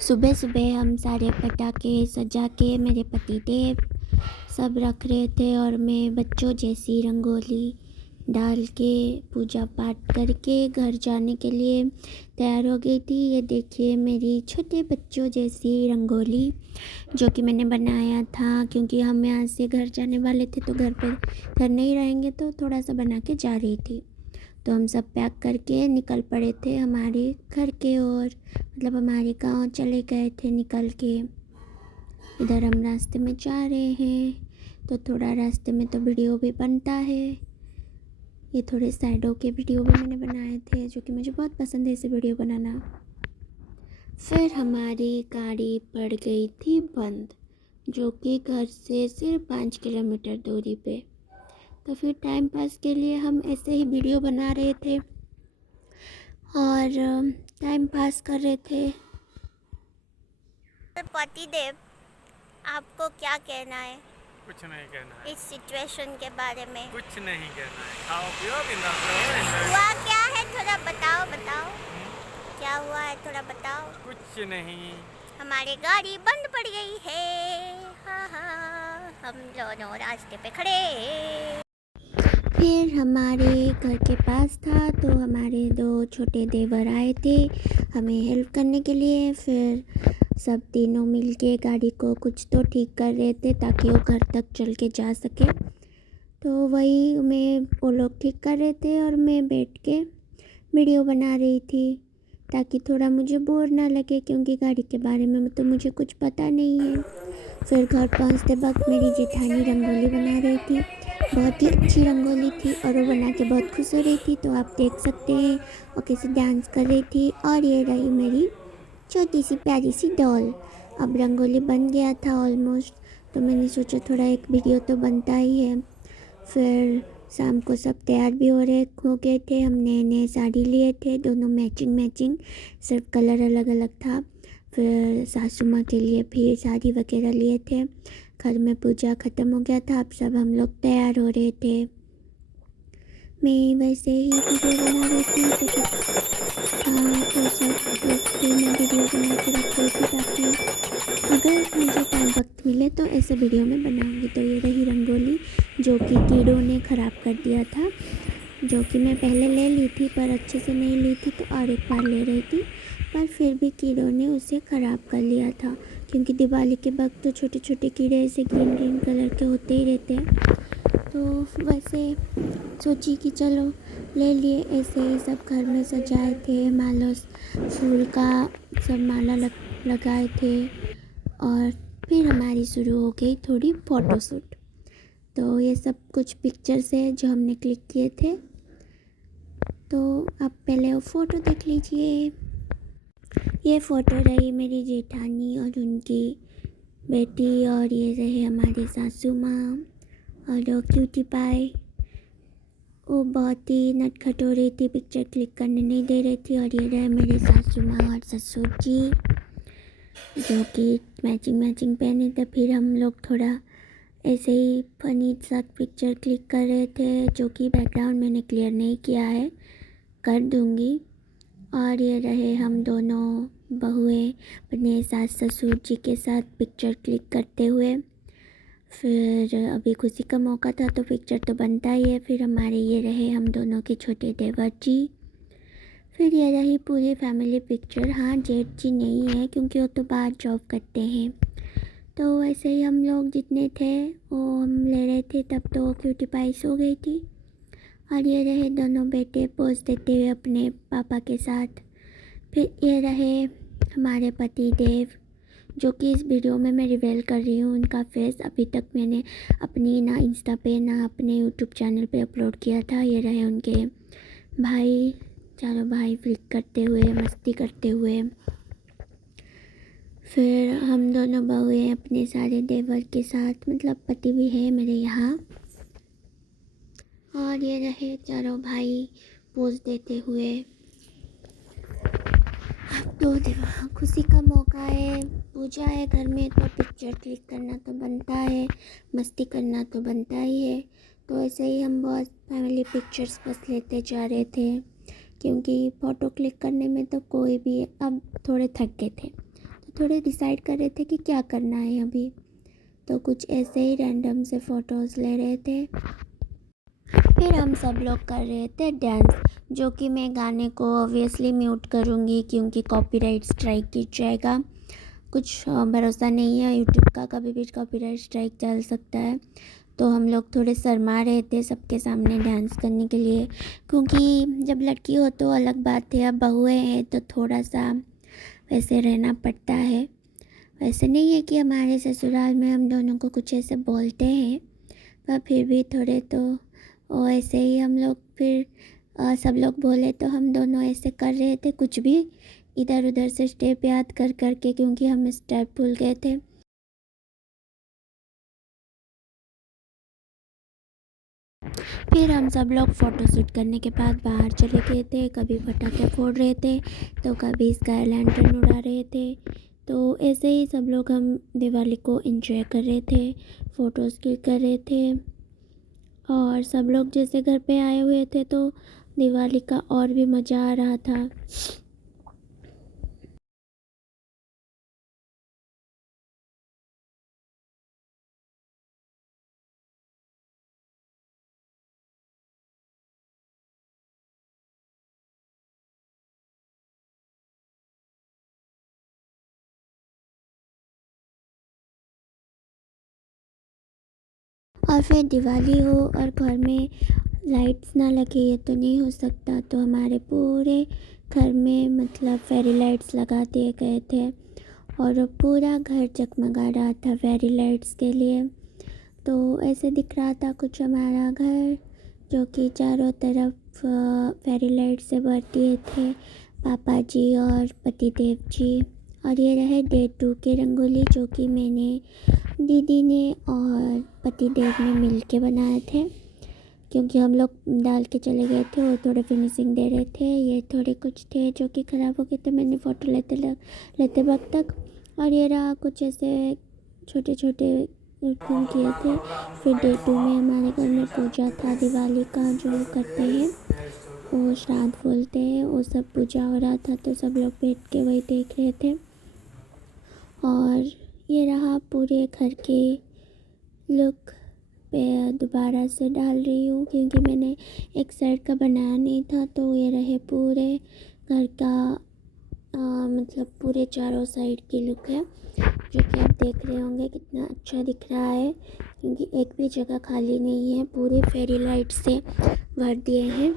सुबह सुबह हम सारे पटाखे सजा के मेरे पतिदेव सब रख रहे थे और मैं बच्चों जैसी रंगोली डाल के पूजा पाठ करके घर जाने के लिए तैयार हो गई थी। ये देखिए मेरी छोटे बच्चों जैसी रंगोली जो कि मैंने बनाया था, क्योंकि हम यहाँ से घर जाने वाले थे तो घर नहीं रहेंगे तो थोड़ा सा बना के जा रही थी। तो हम सब पैक करके निकल पड़े थे हमारे घर के ओर, मतलब हमारे गांव चले गए थे निकल के। इधर हम रास्ते में जा रहे हैं तो थोड़ा रास्ते में तो वीडियो भी बनता है। ये थोड़े साइडों के वीडियो भी मैंने बनाए थे जो कि मुझे बहुत पसंद है ऐसे वीडियो बनाना। फिर हमारी गाड़ी पड़ गई थी बंद, जो कि घर से सिर्फ 5 किलोमीटर दूरी पे। तो फिर टाइम पास के लिए हम ऐसे ही वीडियो बना रहे थे और टाइम पास कर रहे थे। पतिदेव, आपको क्या कहना है कुछ नहीं कहना है, इस सिचुएशन के बारे में? कुछ नहीं कहना है। खाओ पियो बिंदास रहो। हुआ क्या है, थोड़ा बताओ क्या हुआ है, थोड़ा बताओ। कुछ नहीं। हमारी गाड़ी बंद पड़ गई है। हाँ, हम दोनों रास्ते पे खड़े। फिर हमारे घर के पास था तो हमारे 2 छोटे देवर आए थे हमें हेल्प करने के लिए। फिर सब तीनों मिलके गाड़ी को कुछ तो ठीक कर रहे थे ताकि वो घर तक चल के जा सके। तो वही वो लोग ठीक कर रहे थे और मैं बैठ के वीडियो बना रही थी ताकि थोड़ा मुझे बोर ना लगे, क्योंकि गाड़ी के बारे में तो मुझे कुछ पता नहीं है। फिर घर पहुंचते वक्त मेरी जेठानी रंगोली बना रही थी, बहुत ही अच्छी रंगोली थी और वो बना के बहुत खुश हो रही थी। तो आप देख सकते हैं वो कैसे डांस कर रही थी। और ये रही मेरी छोटी सी प्यारी सी डॉल। अब रंगोली बन गया था ऑलमोस्ट, तो मैंने सोचा थोड़ा एक वीडियो तो बनता ही है। फिर शाम को सब तैयार भी हो गए थे। हम नए नए साड़ी लिए थे, दोनों मैचिंग, सिर्फ कलर अलग अलग था। फिर सासू माँ के लिए भी साड़ी वगैरह लिए थे। घर में पूजा ख़त्म हो गया था, अब सब हम लोग तैयार हो रहे थे। मैं वैसे ही वीडियो बना रही थी तो सब लोग मैं वीडियो बना के रख रही थी ताकि अगर मुझे टाइम वक्त मिले तो ऐसे वीडियो में बनाऊंगी। तो ये रही रंगोली जो कि कीड़ों ने ख़राब कर दिया था, जो कि मैं पहले ले ली थी पर अच्छे से नहीं ली थी तो और एक बार ले रही थी, पर फिर भी कीड़ों ने उसे ख़राब कर लिया था। क्योंकि दिवाली के वक्त तो छोटे छोटे कीड़े ऐसे ग्रीन कलर के होते ही रहते हैं। तो वैसे सोची कि चलो ले लिए। ऐसे ही सब घर में सजाए थे, माला फूल का सब माला लगाए थे। और फिर हमारी शुरू हो गई थोड़ी फ़ोटोशूट। तो ये सब कुछ पिक्चर्स है जो हमने क्लिक किए थे, तो आप पहले वो फ़ोटो देख लीजिए। ये फ़ोटो रही मेरी जेठानी और उनकी बेटी, और ये रहे हमारे सासू माँ और वो क्यूटी पाई। वो बहुत ही नटखट हो रही थी, पिक्चर क्लिक करने नहीं दे रही थी। और ये रहे मेरे सासू माँ और ससुर जी जो कि मैचिंग पहने थे। फिर हम लोग थोड़ा ऐसे ही फनी सा पिक्चर क्लिक कर रहे थे, जो कि बैकग्राउंड मैंने क्लियर नहीं किया है, कर दूँगी। और ये रहे हम दोनों बहुएं अपने सास ससुर जी के साथ पिक्चर क्लिक करते हुए। फिर अभी खुशी का मौका था तो पिक्चर तो बनता ही है। फिर हमारे ये रहे हम दोनों के छोटे देवर जी। फिर ये रही पूरी फैमिली पिक्चर। हाँ, जेठ जी नहीं है क्योंकि वो तो बाहर जॉब करते हैं। तो ऐसे ही हम लोग जितने थे वो हम ले रहे थे। तब तो क्यूटी पाई सो गई थी। और ये रहे दोनों बेटे पोज देते हुए अपने पापा के साथ। फिर ये रहे हमारे पति देव, जो कि इस वीडियो में मैं रिवील कर रही हूँ उनका फेस। अभी तक मैंने अपनी ना इंस्टा पे ना अपने यूट्यूब चैनल पे अपलोड किया था। ये रहे उनके भाई, चारों भाई फ्लिक करते हुए मस्ती करते हुए। फिर हम दोनों बहुएं अपने सारे देवर के साथ, मतलब पति भी है मेरे यहाँ। और ये रहे चारों भाई पोज देते हुए। अब तो खुशी का मौका है, पूजा है घर में तो पिक्चर क्लिक करना तो बनता है, मस्ती करना तो बनता ही है। तो ऐसे ही हम बहुत फैमिली पिक्चर्स बस लेते जा रहे थे, क्योंकि फ़ोटो क्लिक करने में तो कोई भी अब थोड़े थक गए थे। तो थोड़े डिसाइड कर रहे थे कि क्या करना है अभी। तो कुछ ऐसे ही रैंडम से फ़ोटोज़ ले रहे थे। फिर हम सब लोग कर रहे थे डांस, जो कि मैं गाने को ऑब्वियसली म्यूट करूँगी क्योंकि कॉपीराइट स्ट्राइक गिर जाएगा। कुछ भरोसा नहीं है यूट्यूब का, कभी भी कॉपीराइट स्ट्राइक चल सकता है। तो हम लोग थोड़े शर्मा रहे थे सबके सामने डांस करने के लिए, क्योंकि जब लड़की हो तो अलग बात है, अब बहुएँ हैं तो थोड़ा सा वैसे रहना पड़ता है। वैसे नहीं है कि हमारे ससुराल में हम दोनों को कुछ ऐसे बोलते हैं, पर फिर भी थोड़े तो ऐसे ही हम लोग फिर सब लोग बोले तो हम दोनों ऐसे कर रहे थे, कुछ भी इधर उधर से स्टेप याद कर के, क्योंकि हम स्टेप भूल गए थे। फिर हम सब लोग फ़ोटोशूट करने के बाद बाहर चले गए थे, कभी पटाखे फोड़ रहे थे तो कभी स्काई लैंटर्न उड़ा रहे थे। तो ऐसे ही सब लोग हम दिवाली को एंजॉय कर रहे थे, फ़ोटोज़ क्लिक कर रहे थे। और सब लोग जैसे घर पे आए हुए थे तो दिवाली का और भी मज़ा आ रहा था। और फिर दिवाली हो और घर में लाइट्स ना लगे ये तो नहीं हो सकता, तो हमारे पूरे घर में मतलब फेरी लाइट्स लगा दिए गए थे और पूरा घर जगमगा रहा था फेरी लाइट्स के लिए। तो ऐसे दिख रहा था कुछ हमारा घर, जो कि चारों तरफ फेरी लाइट से भर दिए थे पापा जी और पतिदेव जी। और ये रहे डे 2 के रंगोली, जो कि मैंने, दीदी ने और पतिदेव ने मिल के बनाए थे, क्योंकि हम लोग डाल के चले गए थे और थोड़े फिनिशिंग दे रहे थे। ये थोड़े कुछ थे जो कि ख़राब हो गए थे मैंने फ़ोटो लेते वक्त तक। और ये रहा कुछ ऐसे छोटे छोटे काम किए थे। फिर डे 2 में हमारे घर में पूजा था, दिवाली का जो करते हैं वो श्राद्ध बोलते हैं, वो सब पूजा हो रहा था, तो सब लोग बैठ के वही देख रहे थे। और ये रहा पूरे घर के लुक पे दोबारा से डाल रही हूँ, क्योंकि मैंने एक साइड का बनाया नहीं था। तो ये रहे पूरे घर का मतलब पूरे चारों साइड की लुक है, जो कि आप देख रहे होंगे कितना अच्छा दिख रहा है, क्योंकि एक भी जगह खाली नहीं है, पूरे फेरी लाइट से भर दिए हैं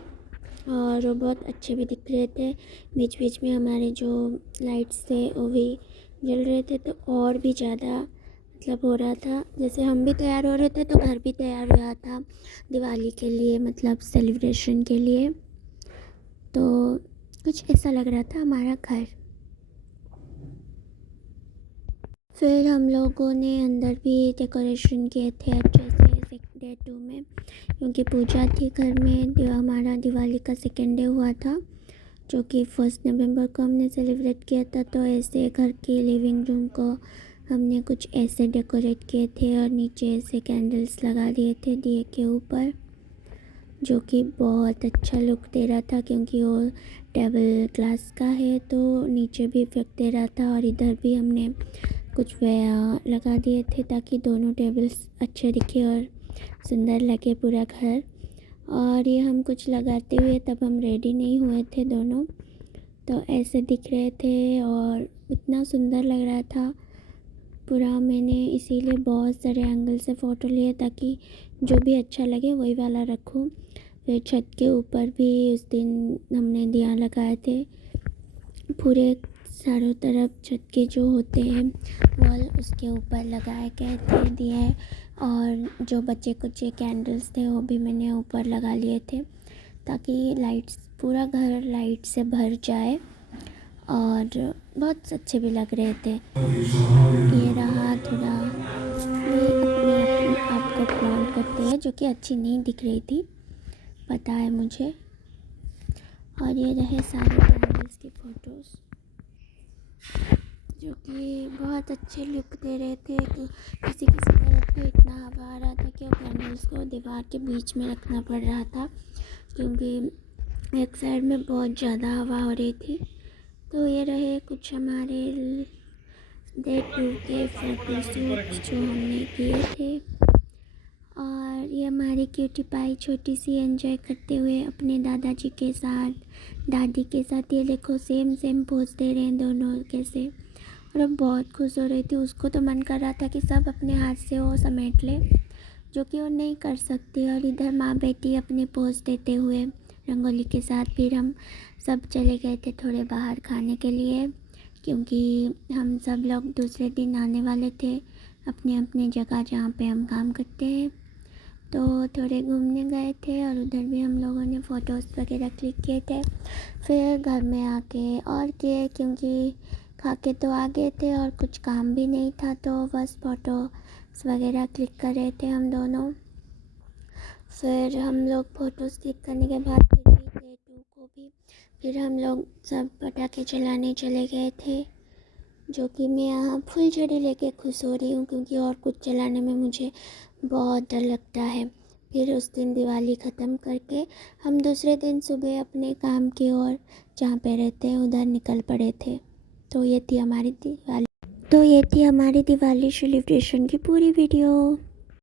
और वो बहुत अच्छे भी दिख रहे थे। बीच बीच में हमारे जो लाइट्स थे वो भी जल रहे थे, तो और भी ज़्यादा मतलब हो रहा था, जैसे हम भी तैयार हो रहे थे तो घर भी तैयार हो रहा था दिवाली के लिए, मतलब सेलिब्रेशन के लिए। तो कुछ ऐसा लग रहा था हमारा घर। फिर हम लोगों ने अंदर भी डेकोरेशन किए थे अच्छे से डे 2 में, क्योंकि पूजा थी घर में। हमारा दिवाली का सेकेंड डे हुआ था, जो कि 1 नवंबर को हमने सेलिब्रेट किया था। तो ऐसे घर के लिविंग रूम को हमने कुछ ऐसे डेकोरेट किए थे और नीचे ऐसे कैंडल्स लगा दिए थे दिए के ऊपर, जो कि बहुत अच्छा लुक दे रहा था, क्योंकि वो टेबल ग्लास का है तो नीचे भी इफेक्ट दे रहा था और इधर भी हमने कुछ लगा दिए थे ताकि दोनों टेबल्स अच्छे दिखे और सुंदर लगे पूरा घर। और ये हम कुछ लगाते हुए तब हम रेडी नहीं हुए थे दोनों, तो ऐसे दिख रहे थे और इतना सुंदर लग रहा था पूरा। मैंने इसीलिए बहुत सारे एंगल से फ़ोटो लिए ताकि जो भी अच्छा लगे वही वाला रखूं। फिर छत के ऊपर भी उस दिन हमने दिया लगाए थे, पूरे चारों तरफ छत के जो होते हैं वॉल उसके ऊपर लगाए गए थे दिए, और जो बचे कुछ कैंडल्स थे वो भी मैंने ऊपर लगा लिए थे ताकि लाइट्स पूरा घर लाइट से भर जाए और बहुत अच्छे भी लग रहे थे। ये रहा थोड़ा ये अपने आप को फ्लॉन्ट करते हैं, जो कि अच्छी नहीं दिख रही थी पता है मुझे। और ये रहे सारे कैंडल्स की फ़ोटोज़, जो कि बहुत अच्छे लुक दे रहे थे। कि किसी तरफ तो इतना हवा आ रहा था कि वो कैंडल्स को दीवार के बीच में रखना पड़ रहा था, क्योंकि एक साइड में बहुत ज़्यादा हवा हो रही थी। तो ये रहे कुछ हमारे डे 2 के फ़ोटोशूट जो हमने किए थे। और ये हमारी क्यूटी पाई छोटी सी एंजॉय करते हुए अपने दादाजी के साथ, दादी के साथ। ये देखो सेम सेम पोज दे रहे हैं दोनों कैसे, और अब बहुत खुश हो रही थी। उसको तो मन कर रहा था कि सब अपने हाथ से वो समेट ले, जो कि वो नहीं कर सकती। और इधर माँ बेटी अपनी पोज देते हुए रंगोली के साथ। फिर हम सब चले गए थे थोड़े बाहर खाने के लिए, क्योंकि हम सब लोग दूसरे दिन आने वाले थे अपने अपने जगह जहाँ पे हम काम करते हैं। तो थोड़े घूमने गए थे और उधर भी हम लोगों ने फ़ोटोज़ वगैरह क्लिक किए थे। फिर घर में आके और किए, क्योंकि खा के तो आ गए थे और कुछ काम भी नहीं था, तो बस फ़ोटोज़ वगैरह क्लिक कर रहे थे हम दोनों। फिर हम लोग फ़ोटोज़ क्लिक करने के बाद फिर भी डे 2 को भी फिर हम लोग सब पटाखे चलाने चले गए थे, जो कि मैं यहाँ फुलझड़ी लेके खुश हो रही हूँ, क्योंकि और कुछ चलाने में मुझे बहुत डर लगता है। फिर उस दिन दिवाली ख़त्म करके हम दूसरे दिन सुबह अपने काम की ओर जहाँ पे रहते हैं उधर निकल पड़े थे। तो ये थी हमारी दिवाली सेलिब्रेशन की पूरी वीडियो।